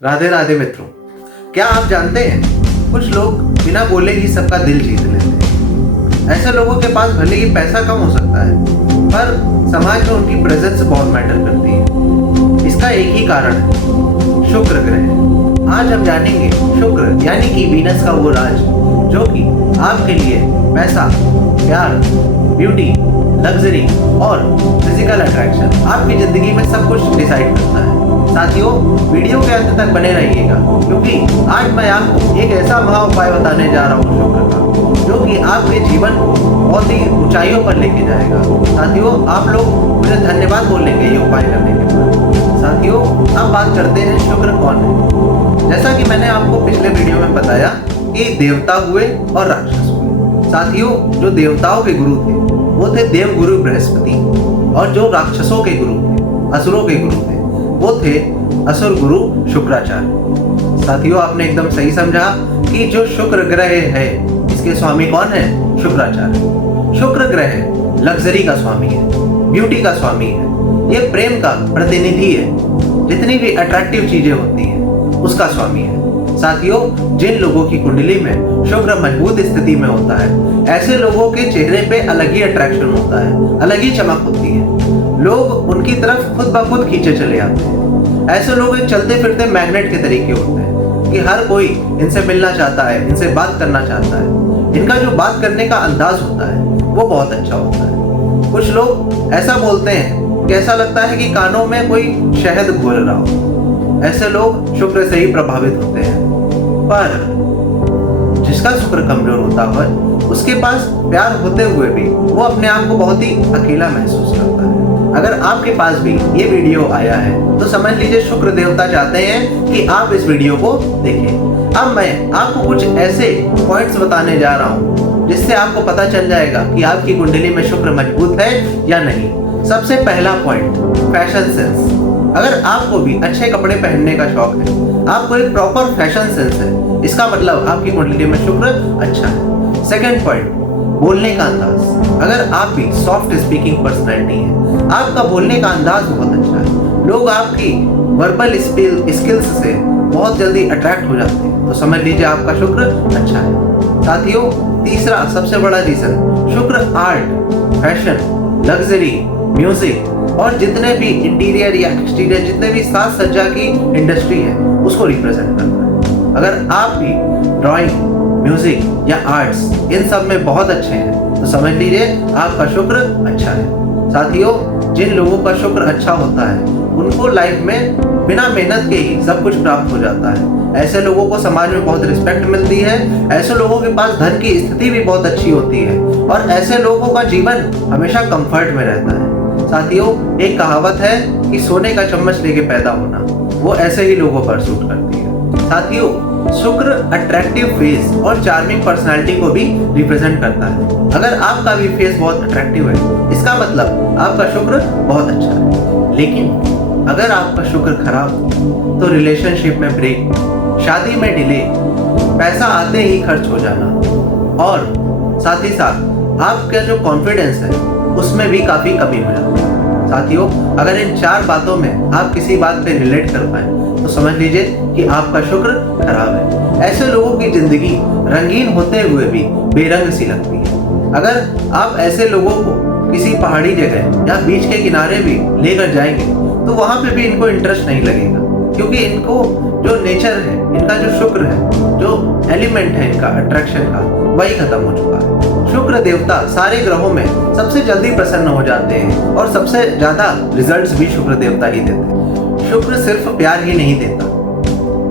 राधे राधे मित्रों। क्या आप जानते हैं कुछ लोग बिना बोले ही सबका दिल जीत लेते हैं। ऐसे लोगों के पास भले ही पैसा कम हो सकता है पर समाज में उनकी प्रेजेंस बहुत मैटर करती है। इसका एक ही कारण है, शुक्र ग्रह। आज हम जानेंगे शुक्र यानी कि वीनस का वो राज जो कि आपके लिए पैसा, प्यार, ब्यूटी, लग्जरी और फिजिकल अट्रैक्शन आपकी जिंदगी में सब कुछ डिसाइड करता है। साथियों, वीडियो के अंत तक बने रहिएगा क्योंकि आज मैं आपको एक ऐसा महा उपाय बताने जा रहा हूँ शुक्र का, जो कि आपके जीवन को बहुत ही ऊंचाइयों पर लेके जाएगा। साथियों, आप लोग मुझे धन्यवाद बोलेंगे ये उपाय करने के बाद। साथियों, अब बात करते हैं शुक्र कौन है। जैसा कि मैंने आपको पिछले वीडियो में बताया कि देवता हुए और राक्षस हुए। साथियों, जो देवताओं के गुरु थे वो थे देवगुरु बृहस्पति, और जो राक्षसों के गुरु थे, असुरों के गुरु थे, वो थे असुर गुरु शुक्राचार्य। साथियों, आपने एकदम सही समझा कि जो शुक्र ग्रह है इसके स्वामी कौन है? शुक्राचार्य। शुक्र ग्रह लग्जरी का स्वामी है, ब्यूटी का स्वामी है, ये प्रेम का प्रतिनिधि है। जितनी भी अट्रैक्टिव चीजें होती हैं उसका स्वामी है। साथियों, जिन लोगों की कुंडली में शुक्र मजबूत स्थिति में होता है, ऐसे लोगों के चेहरे पे अलग ही अट्रैक्शन होता है, अलग ही चमक होती है। लोग उनकी तरफ खुद ब खुद खींचे चले आते हैं। ऐसे लोग एक चलते फिरते मैग्नेट के तरीके होते हैं कि हर कोई इनसे मिलना चाहता है, इनसे बात करना चाहता है। इनका जो बात करने का अंदाज होता है वो बहुत अच्छा होता है। कुछ लोग ऐसा बोलते हैं कि ऐसा लगता है कि कानों में कोई शहद घोल रहा हो। ऐसे लोग शुक्र से ही प्रभावित होते हैं। पर जिसका शुक्र कमजोर होता है उसके पास प्यार होते हुए भी वो अपने आप को बहुत ही अकेला महसूस करता है। अगर आपके पास भी ये वीडियो आया है तो समझ लीजिए शुक्र देवता चाहते हैं कि आप इस वीडियो को देखें। अब मैं आपको कुछ ऐसे पॉइंट्स बताने जा रहा हूँ जिससे आपको पता चल जाएगा कि आपकी कुंडली में शुक्र मजबूत है या नहीं। सबसे पहला पॉइंट, फैशन सेंस। अगर आपको भी अच्छे कपड़े पहनने का शौक है, आपको एक प्रॉपर फैशन सेंस है, इसका मतलब आपकी कुंडली में शुक्र अच्छा है। सेकंड पॉइंट, बोलने का अंदाज। अगर आप भी सॉफ्ट स्पीकिंग पर्सनैलिटी है, आपका बोलने का अंदाज बहुत अच्छा है, लोग आपकी वर्बल स्किल्स से बहुत जल्दी अट्रैक्ट हो जाते हैं, तो समझ लीजिए आपका शुक्र अच्छा है। साथियों, तीसरा सबसे बड़ा रीजन, शुक्र आर्ट, फैशन, लग्जरी, म्यूजिक और जितने भी इंटीरियर या एक्सटीरियर, जितने भी साज सज्जा की इंडस्ट्री है उसको रिप्रेजेंट करता है। अगर आप भी ड्राइंग, म्यूजिक या आर्ट्स इन सब में बहुत अच्छे हैं तो समझ लीजिए आपका शुक्र अच्छा है। साथियों, जिन लोगों का शुक्र अच्छा होता है उनको लाइफ में बिना मेहनत के ही सब कुछ प्राप्त हो जाता है। ऐसे लोगों को समाज में बहुत रिस्पेक्ट मिलती है। ऐसे लोगों के पास धन की स्थिति भी बहुत अच्छी होती है और ऐसे लोगों का जीवन हमेशा कंफर्ट में रहता है। साथियों, एक कहावत है कि सोने का चम्मच लेके पैदा होना, वो ऐसे ही लोगों पर सूट करती है। साथियों, शुक्र अट्रैक्टिव फेस और चार्मिंग पर्सनालिटी को भी रिप्रेजेंट करता है। अगर आपका भी फेस बहुत अट्रैक्टिव है, इसका मतलब आपका शुक्र बहुत अच्छा है। लेकिन अगर आपका शुक्र खराब हो तो रिलेशनशिप में ब्रेक, शादी में डिले, पैसा आते ही खर्च हो जाना और साथ ही साथ आपका जो कॉन्फिडेंस है उसमें भी काफी कमी हो जाती है। साथियों, अगर इन 4 बातों में आप किसी बात पे रिलेट कर पाए तो समझ लीजिए कि आपका शुक्र खराब है। ऐसे लोगों की जिंदगी रंगीन होते हुए भी बेरंग सी लगती है। अगर आप ऐसे लोगों को किसी पहाड़ी जगह या बीच के किनारे भी लेकर जाएंगे तो वहां पे भी इनको इंटरेस्ट नहीं लगेगा, क्योंकि इनको जो नेचर है, इनका जो शुक्र है, जो एलिमेंट है इनका अट्रैक्शन का, वही खत्म हो चुका है। शुक्र देवता सारे ग्रहों में सबसे जल्दी प्रसन्न हो जाते हैं और सबसे ज्यादा रिजल्ट्स भी शुक्र देवता ही देते हैं। शुक्र सिर्फ प्यार ही नहीं देता,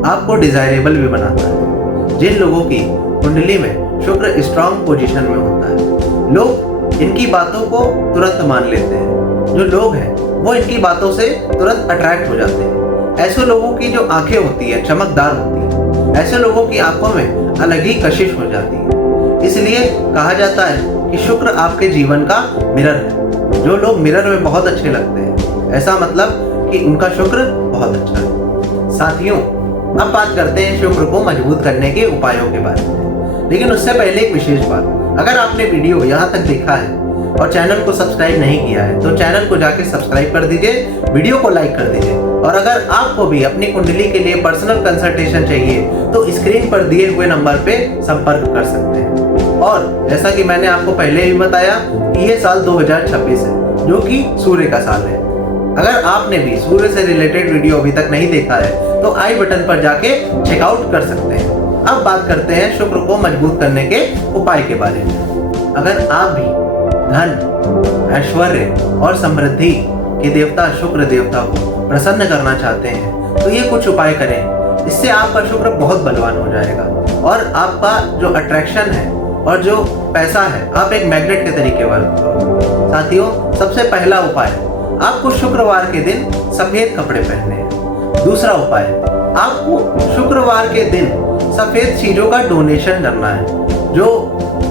आपको डिजायरेबल भी बनाता है। जिन लोगों की कुंडली में शुक्र स्ट्रांग पोजीशन में होता है, लोग इनकी बातों को तुरंत मान लेते हैं। जो लोग हैं वो इनकी बातों से तुरंत अट्रैक्ट हो जाते हैं। ऐसे लोगों की जो आंखें होती है चमकदार होती है, ऐसे लोगों की आंखों में अलग ही कशिश हो जाती है। इसलिए कहा जाता है कि शुक्र आपके जीवन का मिरर है। जो लोग मिरर में बहुत अच्छे लगते हैं, ऐसा मतलब कि उनका शुक्र बहुत अच्छा है। साथियों, अब बात करते हैं शुक्र को मजबूत करने के उपायों के बारे में। लेकिन उससे पहले एक विशेष बात, अगर आपने वीडियो यहाँ तक देखा है और चैनल को सब्सक्राइब नहीं किया है तो चैनल को जाके सब्सक्राइब कर दीजिए, वीडियो को लाइक कर दीजिए। और अगर आपको भी अपनी कुंडली के लिए पर्सनल कंसल्टेशन चाहिए तो स्क्रीन पर दिए हुए नंबर पे संपर्क कर सकते हैं। और जैसा कि मैंने आपको पहले भी बताया कि ये साल 2026 है जो कि सूर्य का साल है। अगर आपने भी सूर्य से रिलेटेड वीडियो अभी तक नहीं देखा है तो आई बटन पर जाके चेकआउट कर सकते हैं। अब बात करते हैं शुक्र को मजबूत करने के उपाय के बारे में। अगर आप भी धन, ऐश्वर्य और समृद्धि के देवता शुक्र देवता को प्रसन्न करना चाहते हैं तो ये कुछ उपाय करें। इससे आपका शुक्र बहुत बलवान हो जाएगा और आपका जो अट्रैक्शन है और जो पैसा है आप एक मैग्नेट के तरीके वर्क करो। साथियों, सबसे पहला उपाय, आपको शुक्रवार के दिन सफेद कपड़े पहनने हैं। दूसरा उपाय, आपको शुक्रवार के दिन सफेद चीजों का डोनेशन करना है। जो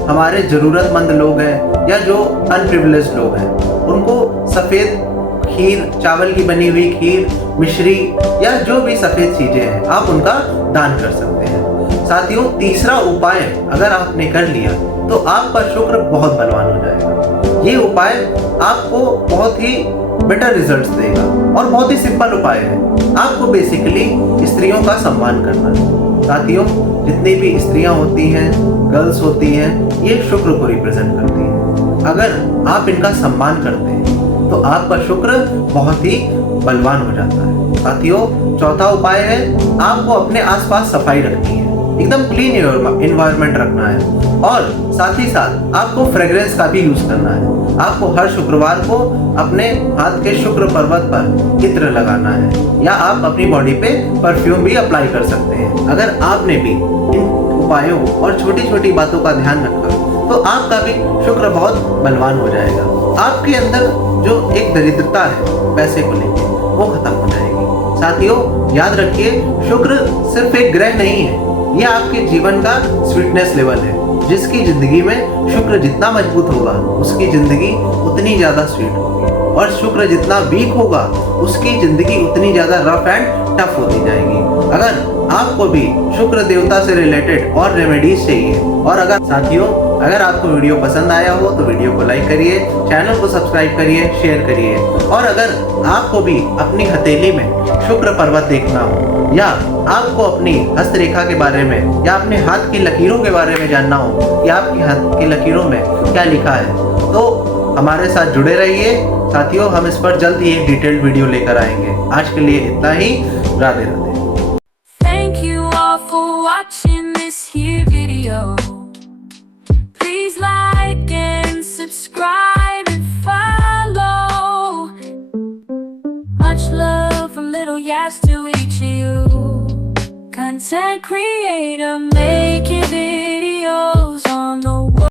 हमारे जरूरतमंद लोग हैं या जो अनप्रिविलेज्ड लोग हैं उनको सफेद खीर, चावल की बनी हुई खीर, मिश्री या जो भी सफेद चीजें हैं आप उनका दान कर सकते हैं। साथियों, तीसरा उपाय अगर आपने कर लिया तो आपका शुक्र बहुत बलवान हो जाएगा। ये उपाय आपको बहुत ही बेटर रिजल्ट्स देगा और बहुत ही सिंपल उपाय है। आपको बेसिकली स्त्रियों का सम्मान करना है। साथियों, जितनी भी स्त्रियां होती हैं, गर्ल्स होती हैं, ये शुक्र को रिप्रेजेंट करती हैं। अगर आप इनका सम्मान करते हैं तो आपका शुक्र बहुत ही बलवान हो जाता है। साथियों, चौथा उपाय है आपको अपने आसपास सफाई रखनी है, एकदम क्लीन एनवायरनमेंट रखना है और साथ ही साथ आपको फ्रेग्रेंस का भी यूज करना है। आपको हर शुक्रवार को अपने हाथ के शुक्र पर्वत पर इत्र लगाना है या आप अपनी बॉडी पे परफ्यूम भी अप्लाई कर सकते हैं। अगर आपने भी इन उपायों और छोटी छोटी बातों का ध्यान रखा तो आपका भी शुक्र बहुत बलवान हो जाएगा। आपके अंदर जो एक दरिद्रता है पैसे को लेकर वो खत्म हो जाएगी। साथियों, याद रखिए, शुक्र सिर्फ एक ग्रह नहीं है, यह आपके जीवन का स्वीटनेस लेवल है। जिसकी जिंदगी में शुक्र जितना मजबूत होगा उसकी जिंदगी उतनी ज्यादा स्वीट होगी और शुक्र जितना वीक होगा उसकी जिंदगी उतनी ज्यादा रफ एंड टफ होती जाएगी। अगर आपको भी शुक्र देवता से रिलेटेड और रेमेडीज चाहिए और अगर साथियों अगर आपको वीडियो पसंद आया हो तो वीडियो को लाइक करिए, चैनल को सब्सक्राइब करिए, शेयर करिए। और अगर आपको भी अपनी हथेली में शुक्र पर्वत देखना हो या आपको अपनी हस्तरेखा के बारे में या अपने हाथ की लकीरों के बारे में जानना हो कि आपके हाथ की लकीरों में क्या लिखा है तो हमारे साथ जुड़े रहिए। साथियों, हम इस पर जल्द ही एक डिटेल्ड वीडियो लेकर आएंगे। आज के लिए इतना ही। Radhe Radhe. Thank you all for watching this here video. Please like and subscribe and follow. Much love from Little Yas to each of you. Content creator.